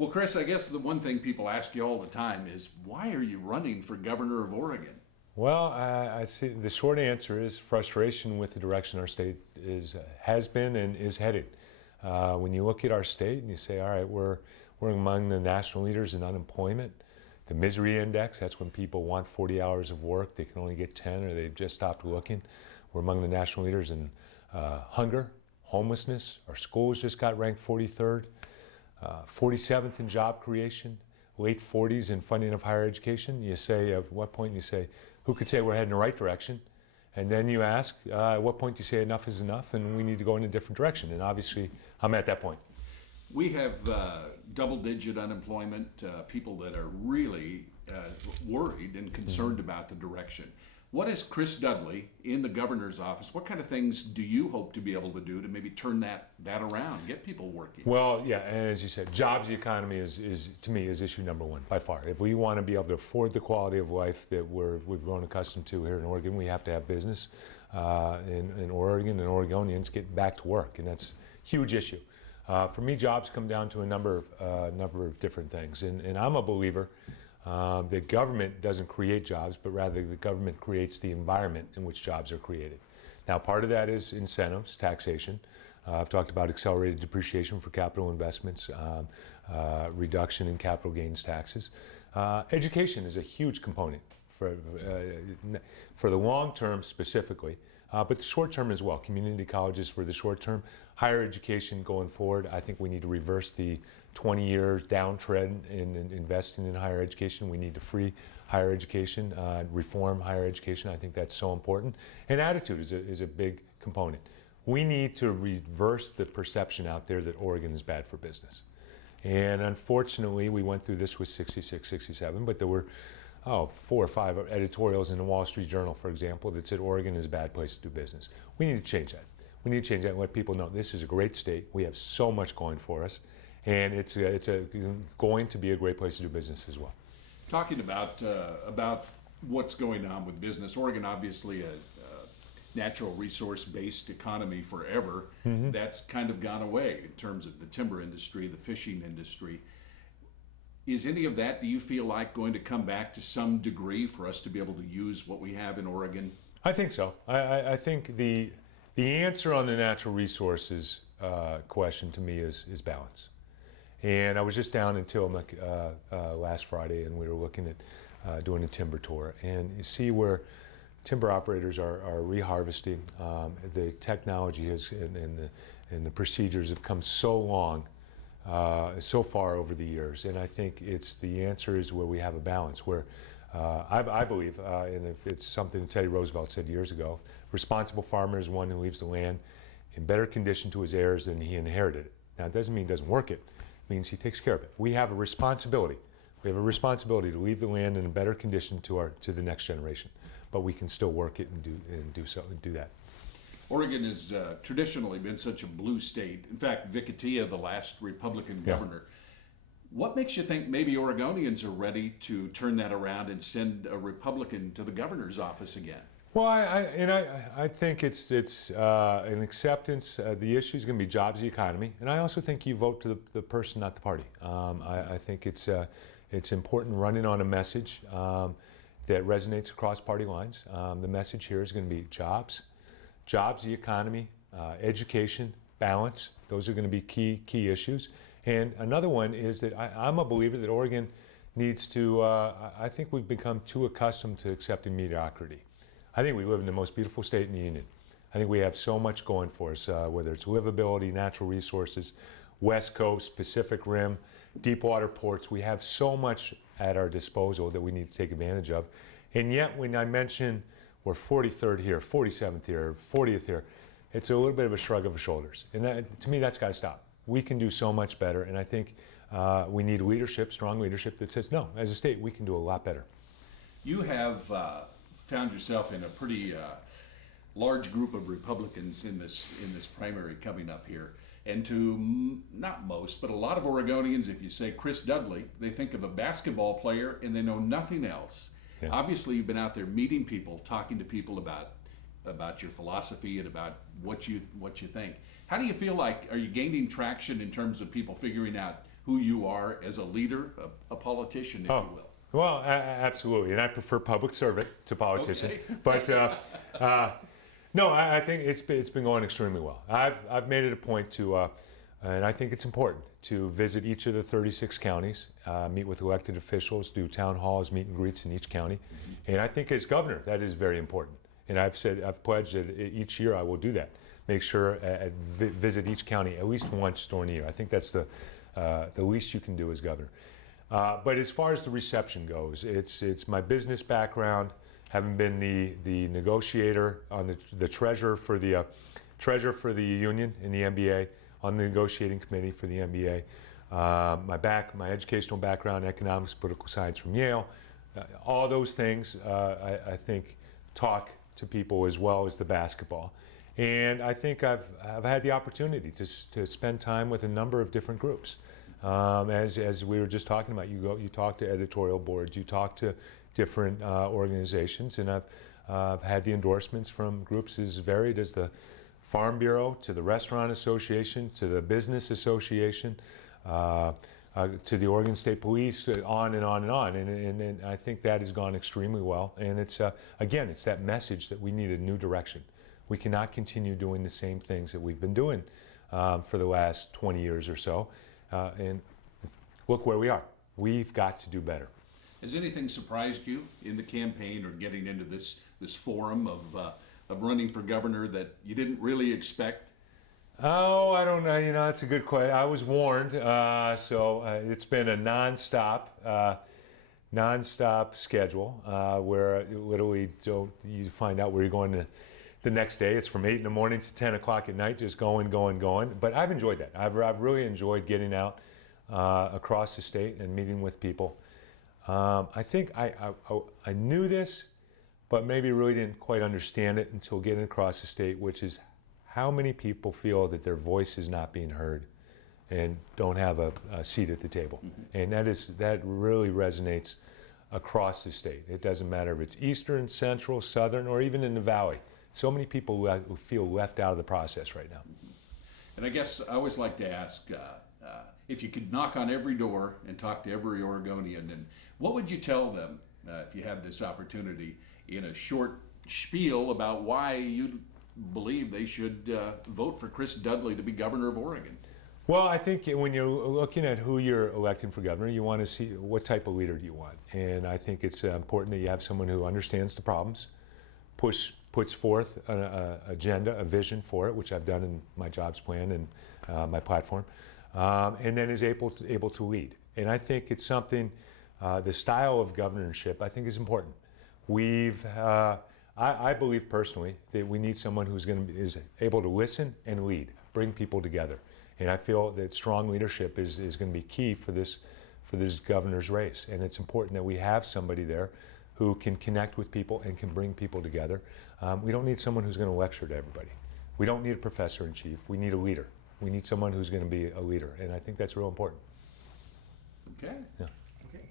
Well, Chris, I guess the one thing people ask you all the time is, why are you running for governor of Oregon? Well, I see the short answer is frustration with the direction our state has been and is headed. When you look at our state and you say, all right, we're among the national leaders in unemployment. The misery index, that's when people want 40 hours of work, they can only get 10 or they've just stopped looking. We're among the national leaders in hunger, homelessness. Our schools just got ranked 43rd, 47th in job creation, late 40s in funding of higher education. You say, at what point you say, who could say we're heading in the right direction? And then you ask, at what point do you say enough is enough and we need to go in a different direction? And obviously, I'm at that point. We have double-digit unemployment, people that are really worried and concerned about the direction. What is Chris Dudley in the governor's office? What kind of things do you hope to be able to do to maybe turn that around, get people working? Well, yeah, and as you said, jobs, the economy is to me is issue number one by far. If we want to be able to afford the quality of life that we've grown accustomed to here in Oregon, we have to have business in Oregon and Oregonians get back to work, and that's a huge issue. For me, jobs come down to a number of different things, and I'm a believer that government doesn't create jobs, but rather the government creates the environment in which jobs are created. Now, part of that is incentives, taxation. I've talked about accelerated depreciation for capital investments, reduction in capital gains taxes. Education is a huge component for the long term specifically, but the short term as well. Community colleges for the short term. Higher education going forward, I think we need to reverse the 20-year downtrend in investing in higher education. We need to free higher education, reform higher education. I think that's so important. And attitude is a big component. We need to reverse the perception out there that Oregon is bad for business. And unfortunately, we went through this with 66, 67, but there were 4 or 5 editorials in the Wall Street Journal, for example, that said Oregon is a bad place to do business. We need to change that. We need to change that and let people know this is a great state. We have so much going for us, and it's going to be a great place to do business as well. Talking about what's going on with business, Oregon obviously a natural resource-based economy forever. Mm-hmm. That's kind of gone away in terms of the timber industry, the fishing industry. Is any of that, do you feel like, going to come back to some degree for us to be able to use what we have in Oregon? I think so. I think the answer on the natural resources question to me is balance. And I was just down in Tillamook last Friday, and we were looking at doing a timber tour. And you see where timber operators are reharvesting. The technology has and the procedures have come so far over the years. And I think the answer is where we have a balance, where I believe, and if it's something Teddy Roosevelt said years ago, responsible farmer is one who leaves the land in better condition to his heirs than he inherited it. Now, it doesn't mean he doesn't work it. It means he takes care of it. We have a responsibility. We have a responsibility to leave the land in a better condition to the next generation. But we can still work it and do that. Oregon has traditionally been such a blue state. In fact, Vicatia, the last Republican governor. What makes you think maybe Oregonians are ready to turn that around and send a Republican to the governor's office again? Well, I think it's an acceptance. The issue is going to be jobs, the economy, and I also think you vote to the person, not the party. I think it's important running on a message that resonates across party lines. The message here is going to be jobs, the economy, education, balance. Those are going to be key issues. And another one is that I'm a believer that Oregon needs to. I think we've become too accustomed to accepting mediocrity. I think we live in the most beautiful state in the union. I think we have so much going for us, whether it's livability, natural resources, West Coast, Pacific Rim, deep water ports. We have so much at our disposal that we need to take advantage of. And yet, when I mention we're 43rd here, 47th here, 40th here, it's a little bit of a shrug of the shoulders. And that, to me, that's got to stop. We can do so much better. And I think we need leadership, strong leadership that says, no, as a state, we can do a lot better. You have found yourself in a pretty large group of Republicans in this primary coming up here. And to not most, but a lot of Oregonians, if you say Chris Dudley, they think of a basketball player and they know nothing else. Yeah. Obviously, you've been out there meeting people, talking to people about your philosophy and about what you think. How do you feel like, are you gaining traction in terms of people figuring out who you are as a leader, a politician, if you will. Well, absolutely, and I prefer public servant to politician. Okay. But no, I think it's been going extremely well. I've made it a point to, and I think it's important to visit each of the 36 counties, meet with elected officials, do town halls, meet and greets in each county, and I think as governor that is very important. And I've pledged that each year I will do that. Make sure visit each county at least once during the year. I think that's the least you can do as governor. But as far as the reception goes, it's my business background, having been the negotiator on the treasurer for the union in the NBA, on the negotiating committee for the NBA. My educational background, economics, political science from Yale, all those things I think talk to people as well as the basketball. And I think I've had the opportunity to spend time with a number of different groups. As we were just talking about, you talk to editorial boards, you talk to different organizations, and I've had the endorsements from groups as varied as the Farm Bureau to the Restaurant Association to the Business Association to the Oregon State Police, on and on and on. And I think that has gone extremely well. And it's again, it's that message that we need a new direction. We cannot continue doing the same things that we've been doing for the last 20 years or so. And look where we are. We've got to do better. Has anything surprised you in the campaign or getting into this forum of running for governor that you didn't really expect? Oh, I don't know. You know, that's a good question. I was warned, so it's been a nonstop schedule where literally you find out where you're going the next day. It's from 8 in the morning to 10 o'clock at night, just going. But I've enjoyed that. I've really enjoyed getting out across the state and meeting with people. I think I knew this, but maybe really didn't quite understand it until getting across the state, which is how many people feel that their voice is not being heard and don't have a seat at the table. Mm-hmm. And that really resonates across the state. It doesn't matter if it's eastern, central, southern, or even in the valley. So many people who feel left out of the process right now. Mm-hmm. And I guess I always like to ask, if you could knock on every door and talk to every Oregonian, then what would you tell them if you had this opportunity in a short spiel about why you believe they should vote for Chris Dudley to be governor of Oregon? Well, I think when you're looking at who you're electing for governor, you want to see what type of leader do you want. And I think it's important that you have someone who understands the problems, puts forth an agenda, a vision for it, which I've done in my jobs plan and my platform, and then is able to lead. And I think it's something, the style of governorship, I think is important. I believe personally that we need someone who's is able to listen and lead, bring people together. And I feel that strong leadership is going to be key for this governor's race. And it's important that we have somebody there who can connect with people and can bring people together. We don't need someone who's going to lecture to everybody. We don't need a professor in chief. We need a leader. We need someone who's going to be a leader. And I think that's real important. Okay. Yeah.